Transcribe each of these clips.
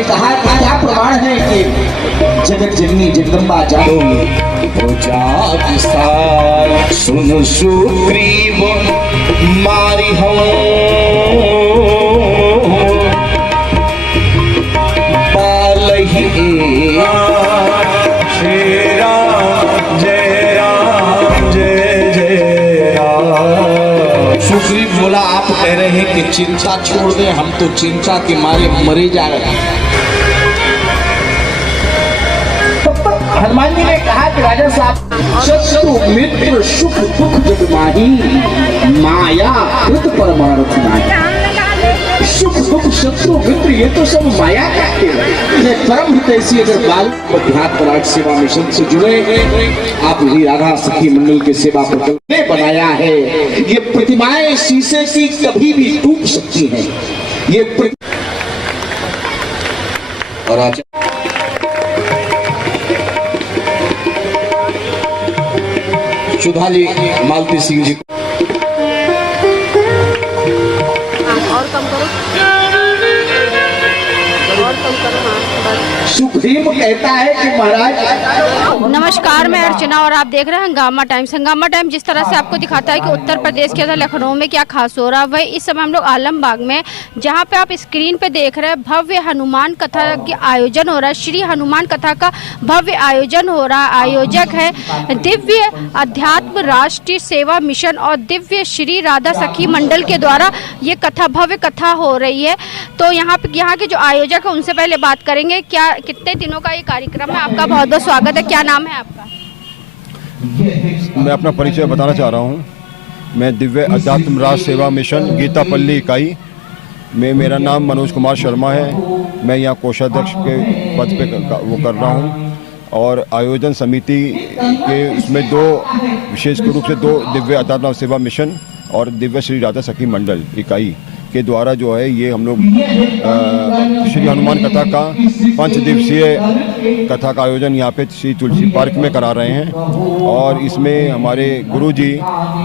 ने कहा कि क्या प्रमाण है कि जगत जननी जगदम्बा जादो सुन सुग्रीव मारी हो पालही श्री राम जय राम जय जय राम। सुग्रीव बोला, आप कह रहे हैं कि चिंता छोड़ दें, हम तो चिंता के मारे मरे जा रहे हैं। हनुमान जी ने कहा कि राजा साहब, शत्रु मित्र सुख दुख जग माही, माया कृत परमार्थ नाही। सुख दुख शत्रु मित्र ये तो सब माया का खेल है। परम हितैषी अगर बाल अध्यात्म राज सेवा मिशन से जुड़े, आप ही राधा सखी मंडल के सेवा प्रकल्प ने बनाया है। ये प्रतिमाएं शीशे की कभी भी टूट सकती हैं। ये और आज सुधा जी, मालती सिंह जी सुखदेव कहता है कि महाराज। नमस्कार, मैं अर्चना और आप देख रहे हैं हंगामा टाइम्स। हंगामा टाइम जिस तरह से आपको दिखाता है कि उत्तर प्रदेश के अंदर लखनऊ में क्या खास हो रहा है, वही इस समय हम लोग आलमबाग में, जहां पे आप स्क्रीन पे देख रहे हैं, भव्य हनुमान कथा के आयोजन हो रहा है। श्री हनुमान कथा का भव्य आयोजन हो रहा है। आयोजक है दिव्य अध्यात्म राष्ट्रीय सेवा मिशन और दिव्य श्री राधा सखी मंडल के द्वारा ये कथा, भव्य कथा हो रही है। तो यहाँ के जो आयोजक है उनसे पहले बात करेंगे। क्या कितने दिनों का ये कार्यक्रम है? आपका बहुत बहुत स्वागत है। क्या नाम है आपका? मैं अपना परिचय बताना चाह रहा हूँ। मैं दिव्य अध्यात्म राज सेवा मिशन गीतापल्ली इकाई में, मेरा नाम मनोज कुमार शर्मा है। मैं यहाँ कोषाध्यक्ष के पद पे वो कर रहा हूँ और आयोजन समिति के उसमें दो विशेष रूप से दो दिव्य अध्यात्म सेवा मिशन और दिव्य श्री राधा सखी मंडल इकाई के द्वारा जो है ये हम लोग श्री हनुमान कथा का 5 दिवसीय कथा का आयोजन यहाँ पे श्री तुलसी पार्क में करा रहे हैं। और इसमें हमारे गुरुजी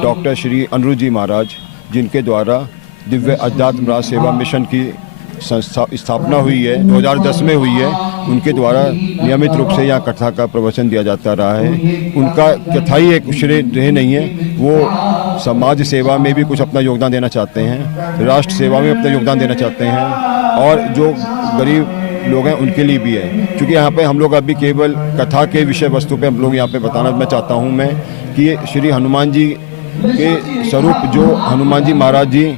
डॉक्टर श्री अनिरुद्ध जी महाराज, जिनके द्वारा दिव्य अध्यात्म राज सेवा मिशन की स्थापना हुई है, 2010 में हुई है, उनके द्वारा नियमित रूप से यहाँ कथा का प्रवचन दिया जाता रहा है। उनका कथा ही एक श्रेय नहीं है, वो समाज सेवा में भी कुछ अपना योगदान देना चाहते हैं, राष्ट्र सेवा में अपना योगदान देना चाहते हैं और जो गरीब लोग हैं उनके लिए भी है। क्योंकि यहाँ पे हम लोग अभी केवल कथा के विषय वस्तु पे हम लोग यहाँ पे बताना मैं चाहता हूँ मैं कि श्री हनुमान जी के स्वरूप, जो हनुमान जी महाराज जी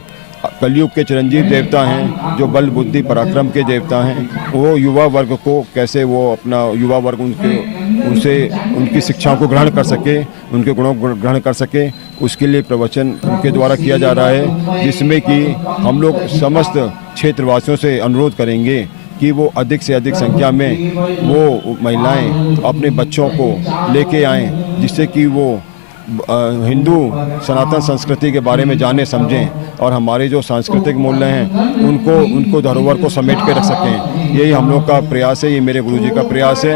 कलयुग के चिरंजीव देवता हैं, जो बल बुद्धि पराक्रम के देवता हैं, वो युवा वर्ग को कैसे वो अपना युवा वर्ग उनसे उनकी शिक्षाओं को ग्रहण कर सके, उनके गुणों को ग्रहण कर सके, उसके लिए प्रवचन उनके द्वारा किया जा रहा है। जिसमें कि हम लोग समस्त क्षेत्रवासियों से अनुरोध करेंगे कि वो अधिक से अधिक संख्या में वो महिलाएं अपने बच्चों को लेके आएँ, जिससे कि वो हिंदू सनातन संस्कृति के बारे में जाने समझें और हमारे जो सांस्कृतिक मूल्य हैं उनको धरोहर को समेट के रख सकें। यही हम लोग का प्रयास है, ये मेरे गुरुजी का प्रयास है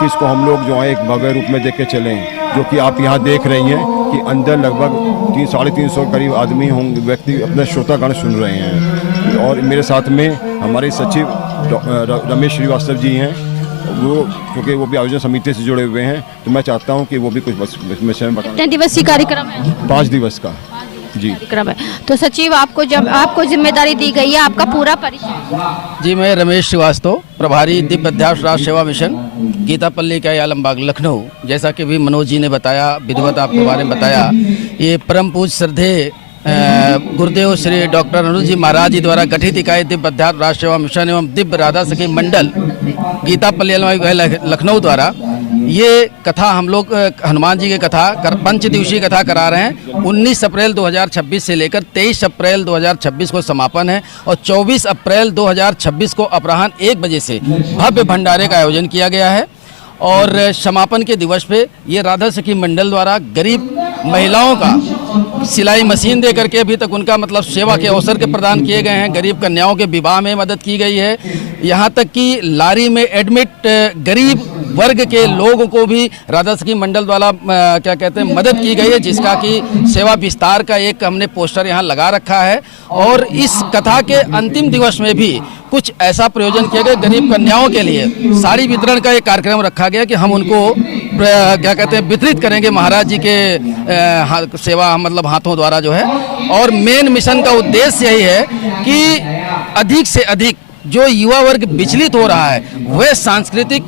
कि इसको हम लोग जो है एक भव्य रूप में देख के चलें। जो कि आप यहाँ देख रही हैं कि अंदर लगभग 300-350 करीब आदमी होंगे, व्यक्ति अपने श्रोतागण सुन रहे हैं। और मेरे साथ में हमारे सचिव रमेश श्रीवास्तव जी हैं, वो क्योंकि वो भी आयोजन समिति से जुड़े हुए हैं, तो मैं चाहता हूं कि वो भी कुछ विषय में बताएं। कितने दिवसीय कार्यक्रम है? 5 दिवस का जी कार्यक्रम है। तो सचिव, आपको जिम्मेदारी दी गई है, आपका पूरा परिचय? जी, मैं रमेश श्रीवास्तव, प्रभारी दिव्य अध्यात्म राज सेवा मिशन गीतापल्ली का आलमबाग लखनऊ। जैसा कि भी मनोज जी ने बताया, विधिवत आपके बारे में बताया, ये परम पूज्य श्रद्धेय गुरुदेव श्री डॉक्टर अनिरुद्ध जी महाराज जी द्वारा गठित इकाई दिव्य अध्यात्म राज सेवा मिशन एवं दिव्य राधा सखी मंडल गीतापल्ली लखनऊ द्वारा ये कथा हम लोग हनुमान जी की कथा 5 दिवसीय कथा करा रहे हैं। 19 अप्रैल 2026 से लेकर 23 अप्रैल 2026 को समापन है और 24 अप्रैल 2026 को अपराह्न 1 बजे से भव्य भंडारे का आयोजन किया गया है। और समापन के दिवस पे ये राधा सखी मंडल द्वारा गरीब महिलाओं का सिलाई मशीन दे करके अभी तक उनका मतलब सेवा के अवसर के प्रदान किए गए हैं। गरीब कन्याओं के विवाह में मदद की गई है। यहाँ तक कि लारी में एडमिट गरीब वर्ग के लोगों को भी राधा सखी मंडल द्वारा क्या कहते हैं मदद की गई है, जिसका कि सेवा विस्तार का एक हमने पोस्टर यहाँ लगा रखा है। और इस कथा के अंतिम दिवस में भी कुछ ऐसा प्रयोजन किया गया, गरीब कन्याओं के लिए साड़ी वितरण का एक कार्यक्रम रखा गया कि हम उनको क्या कहते हैं वितरित करेंगे महाराज जी के सेवा मतलब हाथों द्वारा जो है। और मेन मिशन का उद्देश्य यही है कि अधिक से अधिक जो युवा वर्ग विचलित हो रहा है वह सांस्कृतिक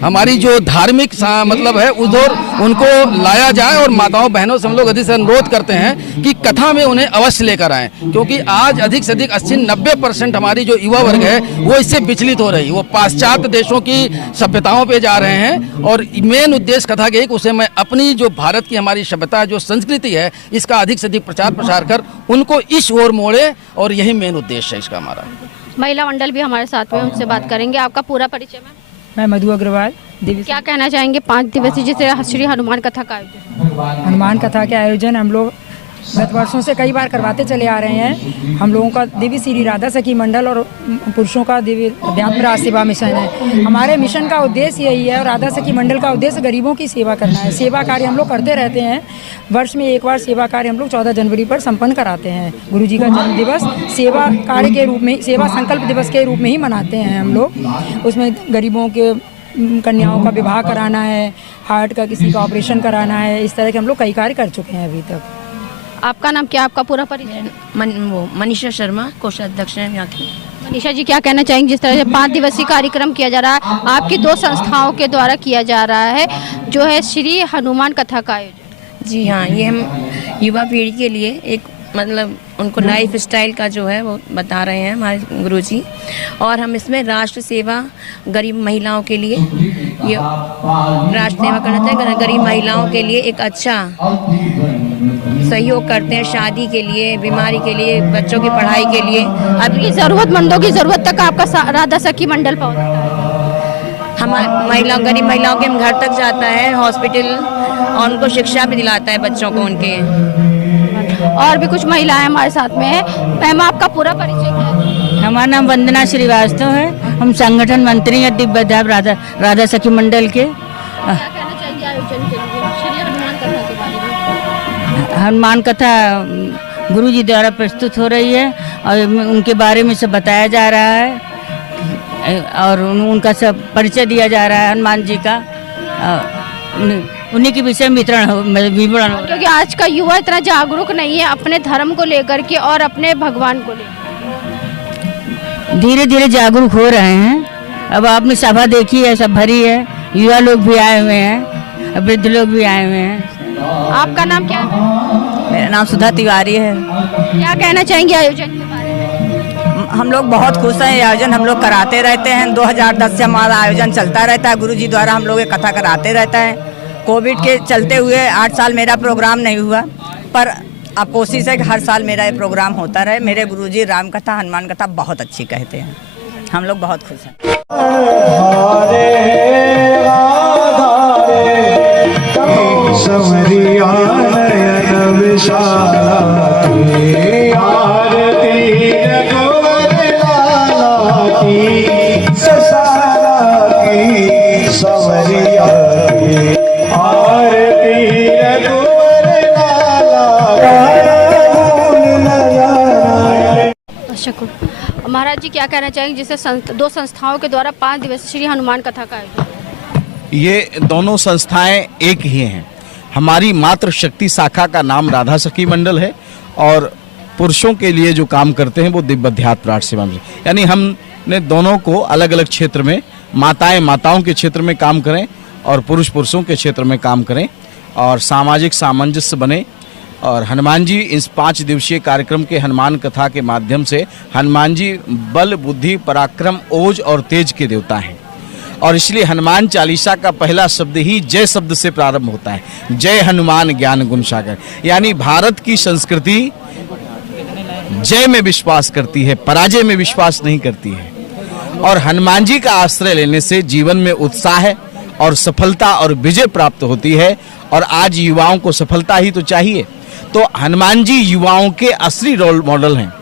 हमारी जो धार्मिक मतलब है उधर उनको लाया जाए। और माताओं बहनों से हम लोग अधिक से अनुरोध करते हैं कि कथा में उन्हें अवश्य लेकर आएं, क्योंकि आज अधिक से अधिक 80-90% हमारी जो युवा वर्ग है वो इससे विचलित हो रही है, वो पाश्चात्य देशों की सभ्यताओं पे जा रहे हैं। और मेन उद्देश्य कथा के उसे मैं अपनी जो भारत की हमारी सभ्यता जो संस्कृति है इसका अधिक से अधिक प्रचार प्रसार कर उनको इस ओर मोड़े, और यही मेन उद्देश्य है इसका हमारा। महिला मंडल भी हमारे साथ में, उनसे बात करेंगे। आपका पूरा परिचय मैम? मैं मधु अग्रवाल देवी। क्या कहना चाहेंगे 5 दिवसीय जिसे श्री हनुमान कथा का आयोजन? हनुमान कथा के आयोजन हम लोग गत वर्षों से कई बार करवाते चले आ रहे हैं। हम लोगों का देवी श्री राधा सखी मंडल और पुरुषों का देवी अध्यात्म राज सेवा मिशन है। हमारे मिशन का उद्देश्य यही है, और राधा सखी मंडल का उद्देश्य गरीबों की सेवा करना है। सेवा कार्य हम लोग करते रहते हैं, वर्ष में एक बार सेवा कार्य हम लोग 14 जनवरी पर संपन्न कराते हैं। गुरु जी का जन्म दिवस सेवा कार्य के रूप में, सेवा संकल्प दिवस के रूप में ही मनाते हैं हम लोग। उसमें गरीबों के कन्याओं का विवाह कराना है, हार्ट का किसी का ऑपरेशन कराना है, इस तरह के हम लोग कई कार्य कर चुके हैं अभी तक। आपका नाम क्या, आपका पूरा परिचय? मनीषा शर्मा, कोषाध्यक्ष हैं यहाँ की। मनीषा जी, क्या कहना चाहेंगे जिस तरह से 5 दिवसीय कार्यक्रम किया जा रहा है, आपकी 2 संस्थाओं के द्वारा किया जा रहा है, जो है श्री हनुमान कथा का आयोजन? जी हाँ, ये हम युवा पीढ़ी के लिए एक मतलब उनको लाइफ स्टाइल का जो है वो बता रहे हैं हमारे गुरुजी। और हम इसमें राष्ट्र सेवा गरीब महिलाओं के लिए, ये राष्ट्र सेवा करना चाहिए, गरीब महिलाओं के लिए एक अच्छा सहयोग करते हैं, शादी के लिए, बीमारी के लिए, बच्चों की पढ़ाई के लिए। अभी ज़रूरतमंदों की ज़रूरत तक आपका राधा सखी मंडल पहुँचता है? हमारे गरीब महिलाओं के घर तक जाता है, हॉस्पिटल, और उनको शिक्षा भी दिलाता है बच्चों को उनके। और भी कुछ महिलाएं हमारे साथ में है। मैम, आपका पूरा परिचय क्या है? हमारा नाम वंदना श्रीवास्तव है, हम संगठन मंत्री हैं दिव्य अध्यात्म राधा सखी मंडल के। क्या कहना चाहिए आयोजन के लिए श्री हनुमान कथा के बारे में? हनुमान कथा गुरु जी द्वारा प्रस्तुत हो रही है और उनके बारे में सब बताया जा रहा है और उनका सब परिचय दिया जा रहा है हनुमान जी का। उन्हीं के विषय में विवरण हो, क्योंकि आज का युवा इतना जागरूक नहीं है अपने धर्म को लेकर के और अपने भगवान को लेकर। धीरे धीरे जागरूक हो रहे हैं। अब आपने सभा देखी है, सब भरी है, युवा लोग भी आए हुए हैं, वृद्ध लोग भी आए हुए हैं। आपका नाम क्या है? मेरा नाम सुधा तिवारी है। क्या कहना चाहेंगे आयोजन के बारे में? हम लोग बहुत खुश हैं। ये आयोजन हम लोग कराते रहते हैं, 2010 से हमारा आयोजन चलता रहता है। गुरुजी द्वारा हम लोग ये कथा कराते रहता है। कोविड के चलते हुए 8 साल मेरा प्रोग्राम नहीं हुआ, पर अब कोशिश है कि हर साल मेरा ये प्रोग्राम होता रहे। मेरे गुरुजी राम कथा हनुमान कथा बहुत अच्छी कहते हैं, हम लोग बहुत खुश हैं। महाराज जी, क्या कहना चाहेंगे जिससे 2 संस्थाओं के द्वारा 5 दिवसीय श्री हनुमान कथा का आयोजन? ये दोनों संस्थाएं एक ही हैं। हमारी मातृ शक्ति शाखा का नाम राधा सखी मंडल है और पुरुषों के लिए जो काम करते हैं वो दिव्य अध्यात्म राज सेवा मिशन, यानी हमने दोनों को अलग अलग क्षेत्र में, माताएं माताओं के क्षेत्र में काम करें और पुरुष पुरुषों के क्षेत्र में काम करें और सामाजिक सामंजस्य बने। और हनुमान जी इस 5 दिवसीय कार्यक्रम के हनुमान कथा के माध्यम से, हनुमान जी बल बुद्धि पराक्रम ओज और तेज के देवता हैं और इसलिए हनुमान चालीसा का पहला शब्द ही जय शब्द से प्रारंभ होता है। जय हनुमान ज्ञान गुण सागर, यानी भारत की संस्कृति जय में विश्वास करती है, पराजय में विश्वास नहीं करती है। और हनुमान जी का आश्रय लेने से जीवन में उत्साह और सफलता और विजय प्राप्त होती है। और आज युवाओं को सफलता ही तो चाहिए, तो हनुमान जी युवाओं के असली रोल मॉडल हैं,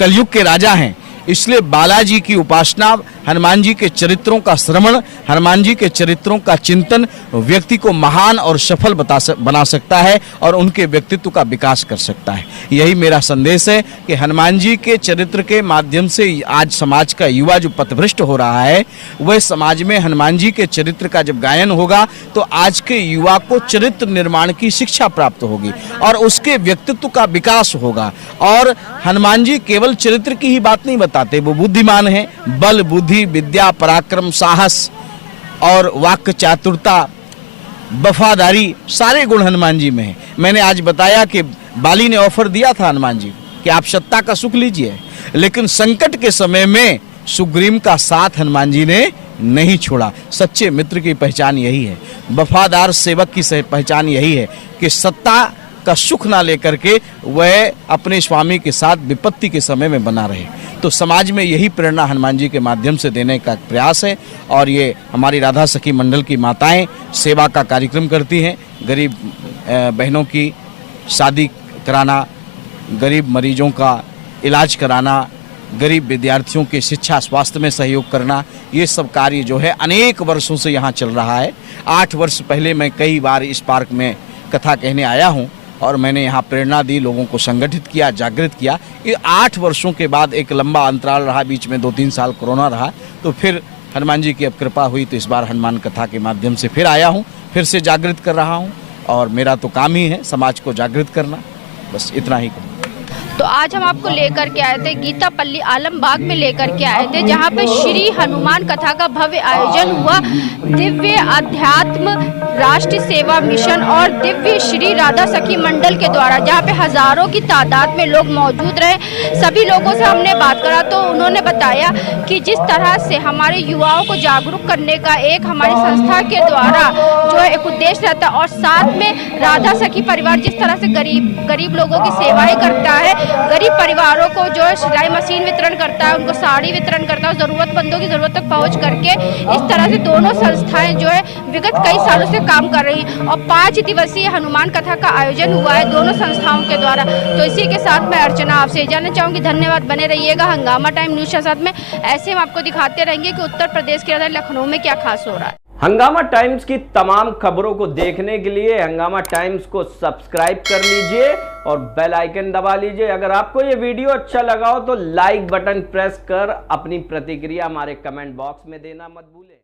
कलयुग के राजा हैं। इसलिए बालाजी की उपासना हनुमान जी के चरित्रों का श्रवण, हनुमान जी के चरित्रों का चिंतन व्यक्ति को महान और सफल बना सकता है और उनके व्यक्तित्व का विकास कर सकता है। यही मेरा संदेश है कि हनुमान जी के चरित्र के माध्यम से आज समाज का युवा जो पथभ्रष्ट हो रहा है, वह समाज में हनुमान जी के चरित्र का जब गायन होगा तो आज के युवा को चरित्र निर्माण की शिक्षा प्राप्त होगी और उसके व्यक्तित्व का विकास होगा। और हनुमान जी केवल चरित्र की ही बात नहीं बताते, वो बुद्धिमान हैं। बल, बुद्धि, विद्या, पराक्रम, साहस और वाक्य चातुरता, वफादारी, सारे गुण हनुमान जी में हैं। मैंने आज बताया कि बाली ने ऑफर दिया था हनुमान जी कि आप सत्ता का सुख लीजिए, लेकिन संकट के समय में सुग्रीव का साथ हनुमान जी ने नहीं छोड़ा। सच्चे मित्र की पहचान यही है, वफादार सेवक की पहचान यही है कि सत्ता का सुख ना लेकर के वह अपने स्वामी के साथ विपत्ति के समय में बना रहे। तो समाज में यही प्रेरणा हनुमान जी के माध्यम से देने का प्रयास है। और ये हमारी राधा सखी मंडल की माताएं सेवा का कार्यक्रम करती हैं, गरीब बहनों की शादी कराना, गरीब मरीजों का इलाज कराना, गरीब विद्यार्थियों के शिक्षा स्वास्थ्य में सहयोग करना, ये सब कार्य जो है अनेक वर्षों से यहाँ चल रहा है। 8 वर्ष पहले मैं कई बार इस पार्क में कथा कहने आया हूँ और मैंने यहाँ प्रेरणा दी, लोगों को संगठित किया, जागृत किया। ये 8 वर्षों के बाद एक लंबा अंतराल रहा, बीच में 2-3 साल कोरोना रहा, तो फिर हनुमान जी की अब कृपा हुई तो इस बार हनुमान कथा के माध्यम से फिर आया हूँ, फिर से जागृत कर रहा हूँ। और मेरा तो काम ही है समाज को जागृत करना, बस इतना ही कहूँ। तो आज हम आपको लेकर के आए थे गीता पल्ली आलमबाग में लेकर के आए थे, जहां पे श्री हनुमान कथा का भव्य आयोजन हुआ। दिव्य अध्यात्म राष्ट्रीय सेवा मिशन और दिव्य श्री राधा सखी मंडल के द्वारा, जहां पे हजारों की तादाद में लोग मौजूद रहे। सभी लोगों से हमने बात करा तो उन्होंने बताया कि जिस तरह से हमारे युवाओं को जागरूक करने का एक हमारी संस्था के द्वारा जो है एक उद्देश्य रहता है, और साथ में राधा सखी परिवार जिस तरह से गरीब लोगों की सेवाएं करता है, गरीब परिवारों को जो सिलाई मशीन वितरण करता है, उनको साड़ी वितरण करता है, जरूरतमंदों की जरूरत तक पहुंच करके, इस तरह से दोनों संस्थाएं जो है विगत कई सालों से काम कर रही हैं। और 5 दिवसीय हनुमान कथा का आयोजन हुआ है दोनों संस्थाओं के द्वारा। तो इसी के साथ मैं अर्चना आपसे जानना चाहूंगी। धन्यवाद, बने रहिएगा हंगामा टाइम न्यूज के साथ में। ऐसे हम आपको दिखाते रहेंगे कि उत्तर प्रदेश के राजधानी लखनऊ में क्या खास हो रहा है। हंगामा टाइम्स की तमाम खबरों को देखने के लिए हंगामा टाइम्स को सब्सक्राइब कर लीजिए और बेल आइकन दबा लीजिए। अगर आपको ये वीडियो अच्छा लगा हो तो लाइक बटन प्रेस कर अपनी प्रतिक्रिया हमारे कमेंट बॉक्स में देना मत भूलें।